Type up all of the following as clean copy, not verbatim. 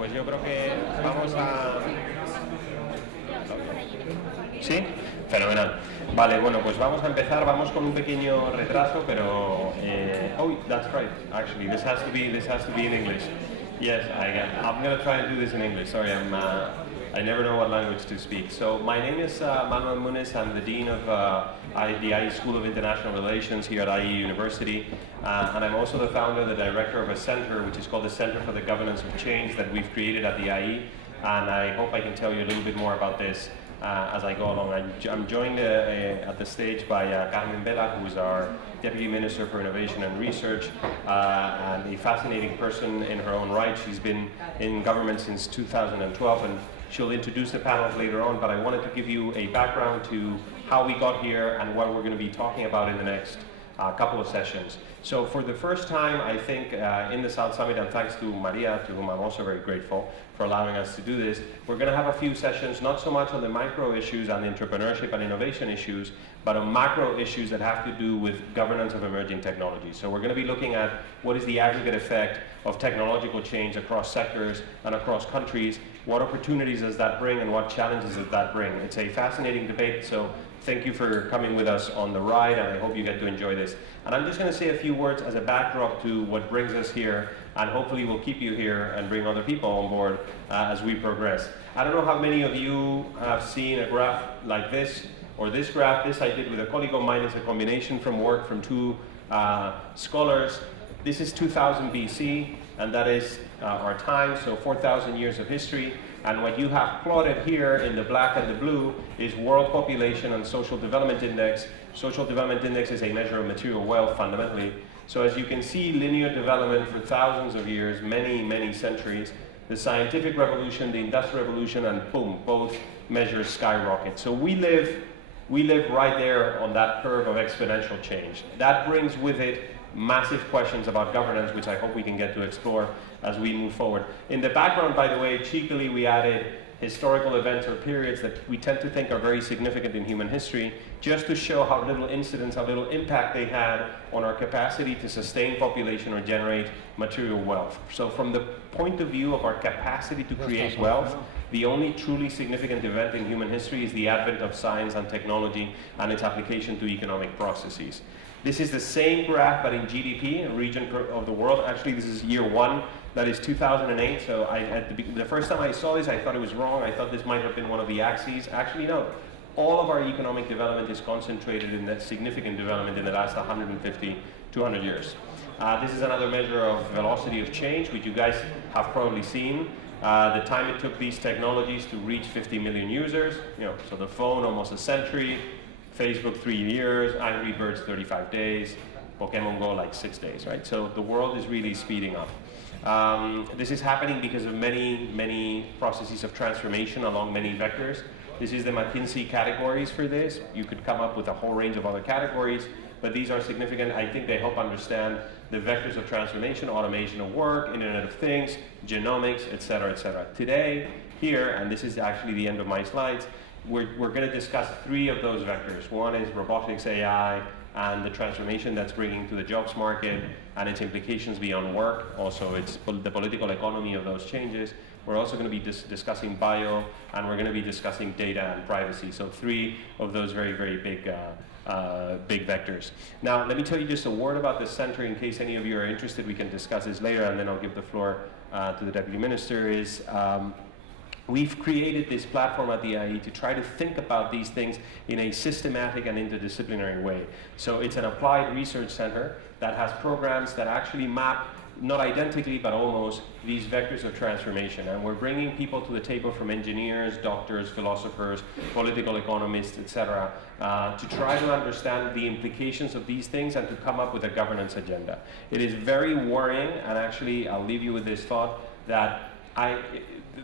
pues yo creo que vamos a... ¿Sí? Fenomenal. Vale, bueno, pues vamos a empezar. Vamos con un pequeño retraso, pero... oh, that's right. Actually, this has to be in English. Yes, I'm going to try and do this in English. Sorry, I never know what language to speak. So my name is Manuel Muniz. I'm the Dean of the IE School of International Relations here at IE University. And I'm also the founder and the director of a center which is called the Center for the Governance of Change that we've created at the IE. And I hope I can tell you a little bit more about this as I go along. I'm joined at the stage by CARMEN, who is our Deputy Minister for Innovation and Research, and a fascinating person in her own right. She's been in government since 2012, and she'll introduce the panels later on, but I wanted to give you a background to how we got here and what we're going to be talking about in the next couple of sessions. So for the first time, I think, in the South Summit, and thanks to Maria, to whom I'm also very grateful for allowing us to do this, we're going to have a few sessions, not so much on the micro issues and entrepreneurship and innovation issues, but on macro issues that have to do with governance of emerging technologies. So we're going to be looking at what is the aggregate effect of technological change across sectors and across countries, what opportunities does that bring and what challenges does that bring. It's a fascinating debate, so thank you for coming with us on the ride, and I hope you get to enjoy this. And I'm just going to say a few words as a backdrop to what brings us here, and hopefully we'll keep you here and bring other people on board as we progress. I don't know how many of you have seen a graph like this, or this graph. This I did with a colleague of mine. It's a combination from work from two scholars. This is 2000 BC, and that is our time, so 4,000 years of history. And what you have plotted here in the black and the blue is world population and social development index. Social development index is a measure of material wealth, fundamentally. So as you can see, linear development for thousands of years, many, many centuries. The scientific revolution, the industrial revolution, and boom, both measures skyrocket. So we live right there on that curve of exponential change. That brings with it massive questions about governance, which I hope we can get to explore as we move forward. In the background, by the way, cheekily we added historical events or periods that we tend to think are very significant in human history, just to show how little incidence, how little impact they had on our capacity to sustain population or generate material wealth. So from the point of view of our capacity to create wealth, the only truly significant event in human history is the advent of science and technology and its application to economic processes. This is the same graph, but in GDP, a region of the world. Actually, this is year one. That is 2008. So the first time I saw this, I thought it was wrong. I thought this might have been one of the axes. Actually, no. All of our economic development is concentrated in that significant development in the last 150, 200 years. This is another measure of velocity of change, which you guys have probably seen. The time it took these technologies to reach 50 million users. So the phone, almost a century. Facebook, 3 years, Angry Birds, 35 days, Pokemon Go, like 6 days, right? So the world is really speeding up. This is happening because of many, many processes of transformation along many vectors. This is the McKinsey categories for this. You could come up with a whole range of other categories, but these are significant. I think they help understand the vectors of transformation, automation of work, Internet of Things, genomics, et cetera, et cetera. Today, here, and this is actually the end of my slides, we're going to discuss 3 of those vectors. One is robotics, AI, and the transformation that's bringing to the jobs market and its implications beyond work. Also, it's the political economy of those changes. We're also going to be discussing bio, and we're going to be discussing data and privacy. So 3 of those very, very big vectors. Now, let me tell you just a word about this center in case any of you are interested. We can discuss this later, and then I'll give the floor to the Deputy Minister. We've created this platform at the IE to try to think about these things in a systematic and interdisciplinary way. So it's an applied research center that has programs that actually map, not identically, but almost, these vectors of transformation. And we're bringing people to the table from engineers, doctors, philosophers, political economists, et cetera, to try to understand the implications of these things and to come up with a governance agenda. It is very worrying, and actually, I'll leave you with this thought, that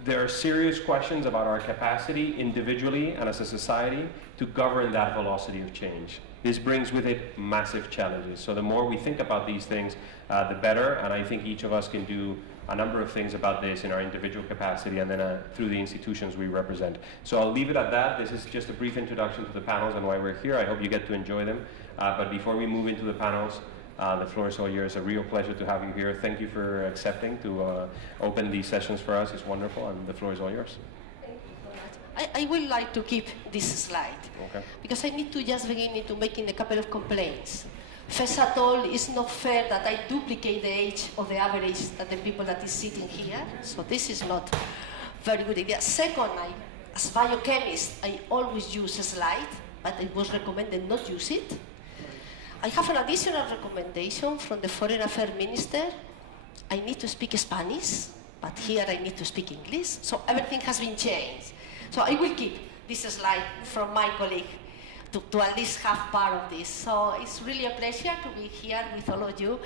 there are serious questions about our capacity individually and as a society to govern that velocity of change. This brings with it massive challenges. So the more we think about these things, the better, and I think each of us can do a number of things about this in our individual capacity and then through the institutions we represent. So I'll leave it at that. This is just a brief introduction to the panels and why we're here. I hope you get to enjoy them. But before we move into the panels, The floor is all yours. A real pleasure to have you here. Thank you for accepting to open these sessions for us. It's wonderful, and the floor is all yours. Thank you so much. I would like to keep this slide, Okay. because I need to just begin into making a couple of complaints. First of all, it's not fair that I duplicate the age of the average of the people that is sitting here, so this is not very good idea. Second, as biochemist, I always use a slide, but it was recommended not use it. I have an additional recommendation from the Foreign Affairs Minister. I need to speak Spanish, but here I need to speak English, so everything has been changed. So I will keep this slide from my colleague to at least have part of this. So it's really a pleasure to be here with all of you.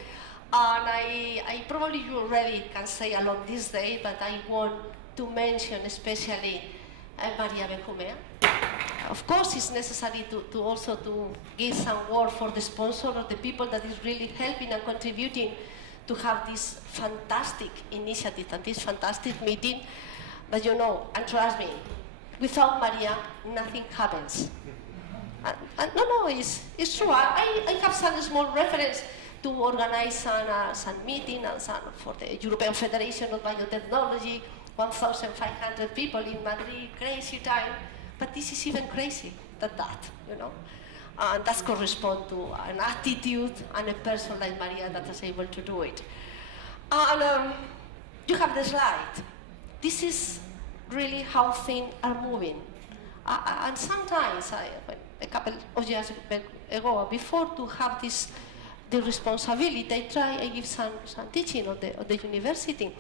And I probably you already can say along this day, but I want to mention especially Maria Benjumea. Of course, it's necessary to also to give some word for the sponsor or the people that is really helping and contributing to have this fantastic initiative and this fantastic meeting that you know, and trust me, without Maria, nothing happens. And no, it's true. I have some small reference to organize some meeting and some for the European Federation of Biotechnology, 1,500 people in Madrid, crazy time. But this is even crazy than that, you know. And that corresponds to an attitude and a person like Maria that is able to do it. And you have the slide. This is really how things are moving. And sometimes, a couple of years ago, before to have the responsibility, I give some teaching on the university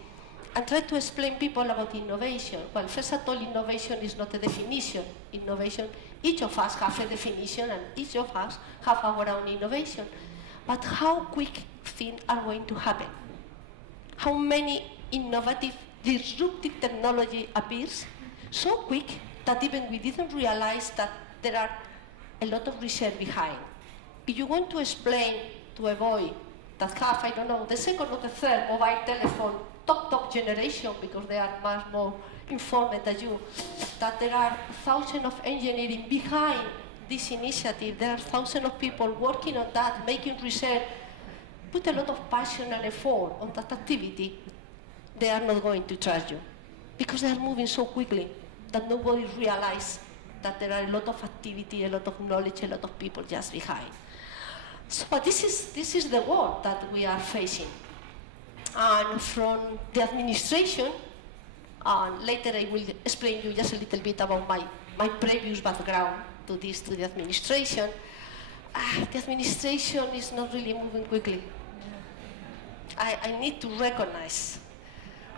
and try to explain people about innovation. Well, first of all, innovation is not a definition. Innovation, each of us have a definition and each of us have our own innovation. But how quick things are going to happen? How many innovative, disruptive technology appears so quick that even we didn't realize that there are a lot of research behind. If you want to explain to a boy that have, I don't know, the second or the third mobile telephone, top generation, because they are much more informed than you, that there are thousands of engineering behind this initiative, there are thousands of people working on that, making research, put a lot of passion and effort on that activity, they are not going to trust you, because they are moving so quickly that nobody realizes that there are a lot of activity, a lot of knowledge, a lot of people just behind. So, but this is the world that we are facing. And from the administration, and later I will explain you just a little bit about my previous background to the administration. The administration is not really moving quickly. I need to recognize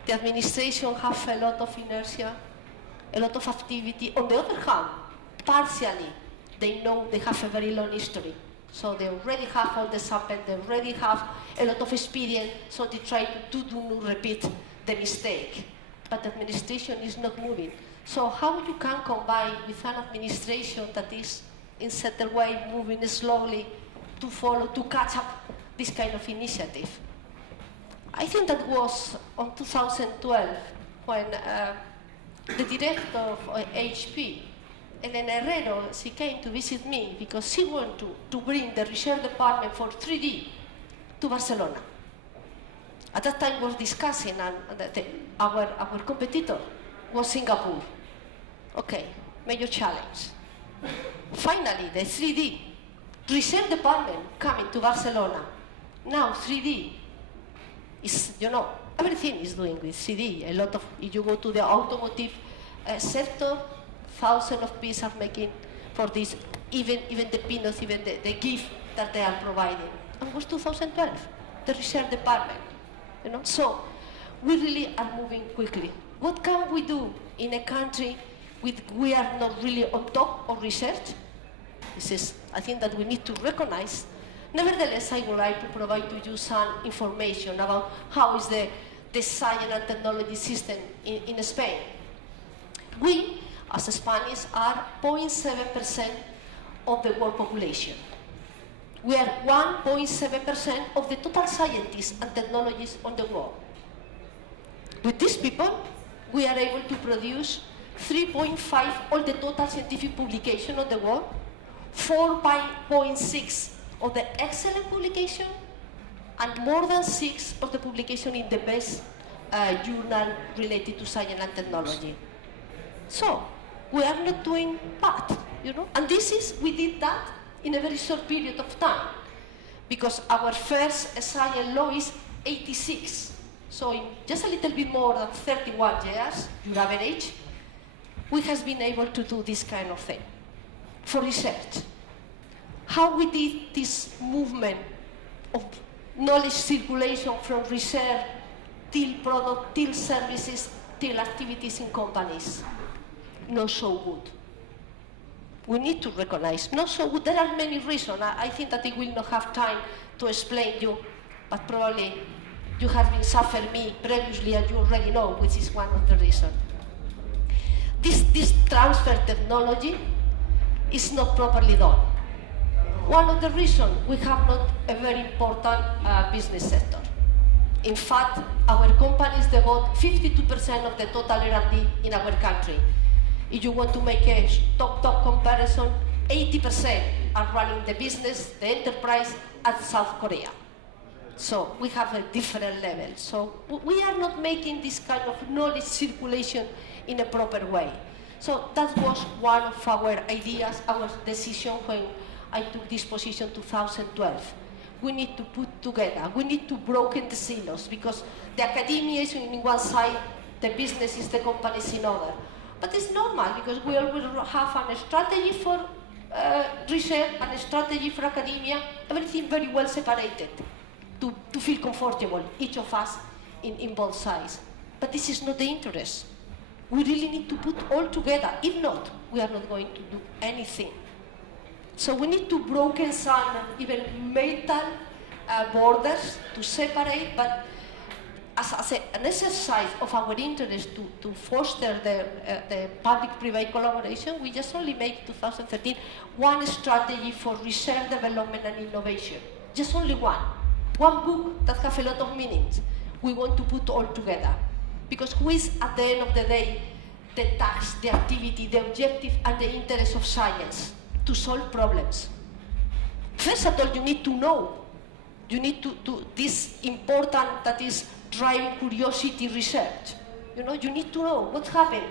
the administration have a lot of inertia, a lot of activity. On the other hand, partially, they know they have a very long history. So they already have all the sample, they already have a lot of experience, so they try to do not repeat the mistake. But the administration is not moving. So how you can combine with an administration that is in certain way moving slowly to follow, to catch up this kind of initiative? I think that was on 2012 when the director of HP, Elena Herrero, she came to visit me because she wanted to bring the research department for 3D to Barcelona. At that time was discussing, and our competitor was Singapore. Okay, major challenge. Finally, the 3D research department coming to Barcelona. Now 3D is, you know, everything is doing with 3D. A lot of, if you go to the automotive sector, thousands of pieces are making for this, even the peanuts, even the gift that they are providing. And it was 2012, the research department, you know. So we really are moving quickly. What can we do in a country with we are not really on top of research? This is, I think that we need to recognize. Nevertheless, I would like to provide to you some information about how is the science and technology system in Spain. We, as Spanish, are 0.7% of the world population. We are 1.7% of the total scientists and technologists on the world. With these people, we are able to produce 3.5 of the total scientific publication of the world, 4.6 of the excellent publication, and more than 6 of the publication in the best journal related to science and technology. So we are not doing bad, And we did that in a very short period of time, because our first science law is 86. So in just a little bit more than 31 years, your average, we have been able to do this kind of thing for research. How we did this movement of knowledge circulation from research till product, till services, till activities in companies. Not so good. We need to recognize, not so good. There are many reasons. I think that I will not have time to explain you, but probably you have been suffering me previously and you already know which is one of the reasons. This transfer technology is not properly done. One of the reasons we have not a very important business sector. In fact, our companies devote 52% of the total R&D in our country. If you want to make a top comparison, 80% are running the business, the enterprise at South Korea. So we have a different level. So we are not making this kind of knowledge circulation in a proper way. So that was one of our ideas, our decision when I took this position in 2012. We need to put together, we need to broken the silos, because the academia is in one side, the business is the companies in other. But it's normal, because we always have a strategy for research and a strategy for academia, everything very well separated to feel comfortable, each of us in both sides. But this is not the interest. We really need to put all together. If not, we are not going to do anything. So we need to broken some even mental borders to separate, but as an exercise of our interest to foster the public-private collaboration, we just only make 2013 one strategy for research, development and innovation. Just only one. One book that has a lot of meanings. We want to put all together. Because who is, at the end of the day, the task, the activity, the objective and the interest of science? To solve problems. First of all, you need to know. You need to do this important, that is driving curiosity research. You need to know what's happening.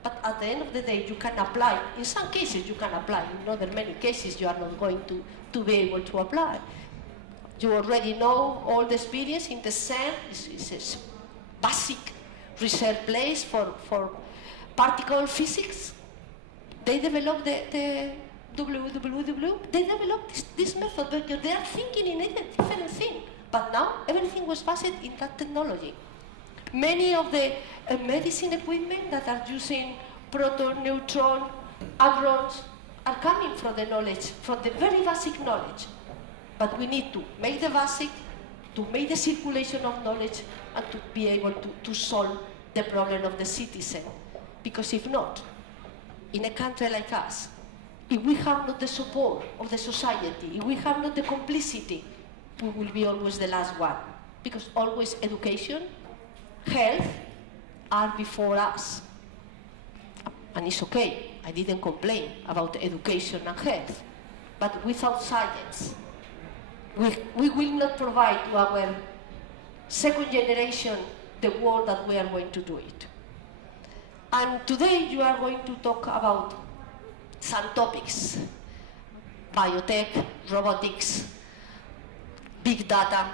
But at the end of the day, you can apply. In some cases, you can apply. In other many cases, you are not going to be able to apply. You already know all the experience in the CERN. It's a basic research place for particle physics. They developed the they developed this method because they are thinking in a different thing. But now everything was based in that technology. Many of the medicine equipment that are using proton, neutron, hadrons are coming from the knowledge, from the very basic knowledge. But we need to make the basic, to make the circulation of knowledge, and to be able to solve the problem of the citizen. Because if not, in a country like us, if we have not the support of the society, if we have not the complicity, we will be always the last one. Because always education, health are before us. And it's okay, I didn't complain about education and health. But without science, we will not provide to our second generation the world that we are going to do it. And today you are going to talk about some topics: biotech, robotics, big data.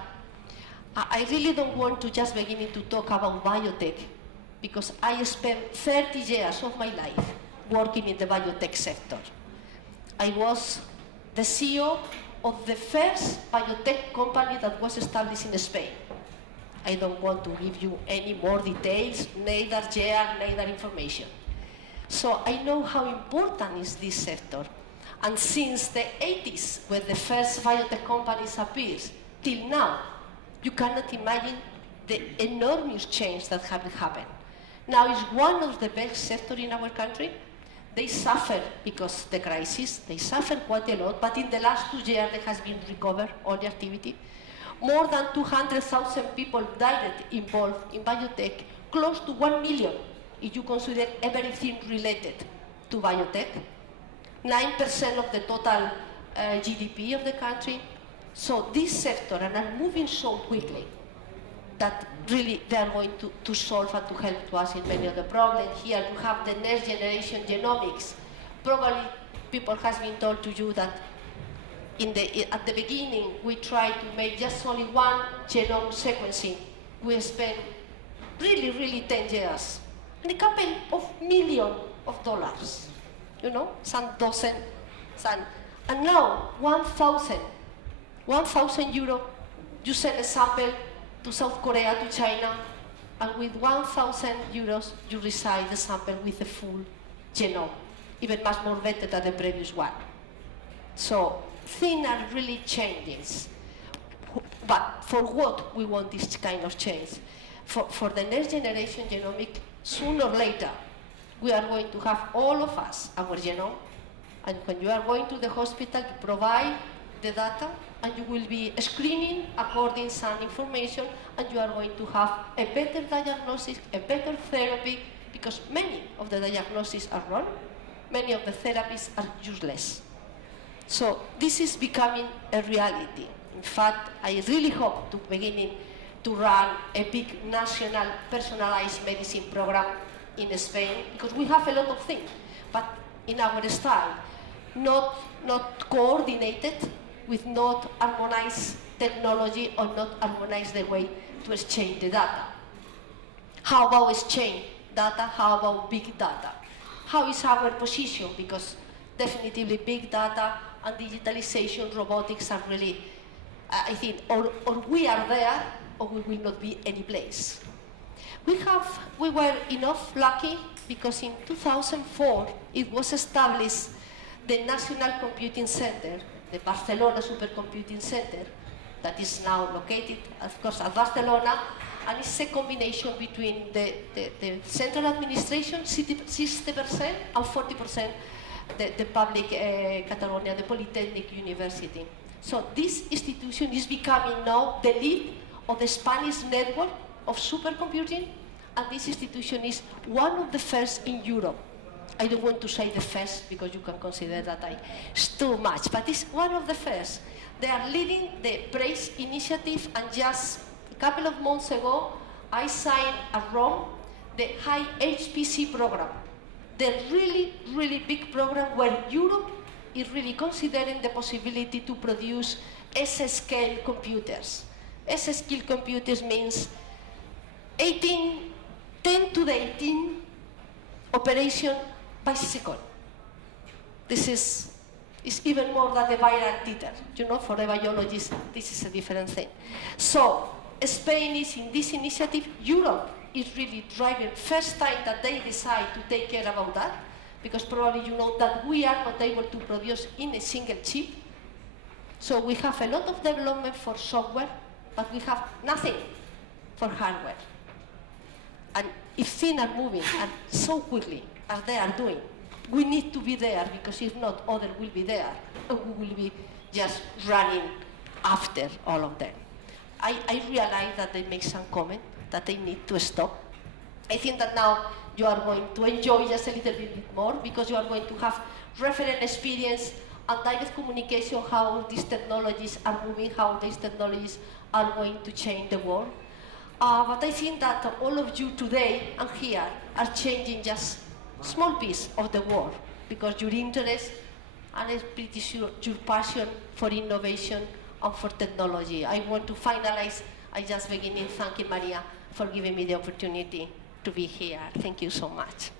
I really don't want to just begin to talk about biotech, because I spent 30 years of my life working in the biotech sector. I was the CEO of the first biotech company that was established in Spain. I don't want to give you any more details, neither year, neither information. So I know how important is this sector. And since the 80s, when the first biotech companies appeared, till now, you cannot imagine the enormous change that has happened. Now it's one of the best sectors in our country. They suffer because the crisis, they suffer quite a lot, but in the last 2 years there has been recovered all the activity. More than 200,000 people died involved in biotech, close to 1 million if you consider everything related to biotech. 9% of the total GDP of the country, So this sector and are moving so quickly that really they are going to solve and to help to us in many of the problems. Here you have the next generation genomics. Probably people has been told to you that at the beginning we tried to make just only one genome sequencing. We spent really 10 years and a couple of million of dollars, you know, some dozen, and now 1,000 euro, you send a sample to South Korea, to China, and with 1,000 euros you receive the sample with a full genome, even much more better than the previous one. So things are really changing. But for what we want this kind of change? For the next generation genomic, sooner or later, we are going to have all of us our genome, and when you are going to the hospital, you provide the data, and you will be screening according to some information, and you are going to have a better diagnosis, a better therapy, because many of the diagnoses are wrong, many of the therapies are useless. So this is becoming a reality. In fact, I really hope to beginning to run a big national personalized medicine program in Spain, because we have a lot of things, but in our style, not coordinated, with not harmonized technology or not harmonized the way to exchange the data. How about exchange data? How about big data? How is our position? Because definitively big data and digitalization, robotics are really, I think, or we are there or we will not be any place. We were enough lucky because in 2004 it was established the National Computing Center, the Barcelona Supercomputing Center, that is now located, of course, at Barcelona, and it's a combination between the central administration, 60% and 40%, the public Catalonia, the Polytechnic University. So this institution is becoming now the lead of the Spanish network of supercomputing, and this institution is one of the first in Europe. I don't want to say the first because you can consider that it's too much, but it's one of the first. They are leading the PRAISE initiative, and just a couple of months ago, I signed at Rome the high HPC program, the really big program where Europe is really considering the possibility to produce S-scale computers. S-scale computers means 10 to the 18 operation by second. This is even more than the viral titer. You know, for the biologists, this is a different thing. So Spain is in this initiative. Europe is really driving. First time that they decide to take care about that, because probably you know that we are not able to produce in a single chip. So we have a lot of development for software, but we have nothing for hardware. And if things are moving and so quickly as they are doing, we need to be there, because if not, others will be there, and we will be just running after all of them. I realize that they make some comment that they need to stop. I think that now you are going to enjoy just a little bit more, because you are going to have referent experience and direct communication, how these technologies are moving, how these technologies are going to change the world. But I think that all of you today and here are changing just a small piece of the world, because your interest and I'm pretty sure your passion for innovation and for technology. I want to finalize, I just begin in thanking Maria for giving me the opportunity to be here. Thank you so much.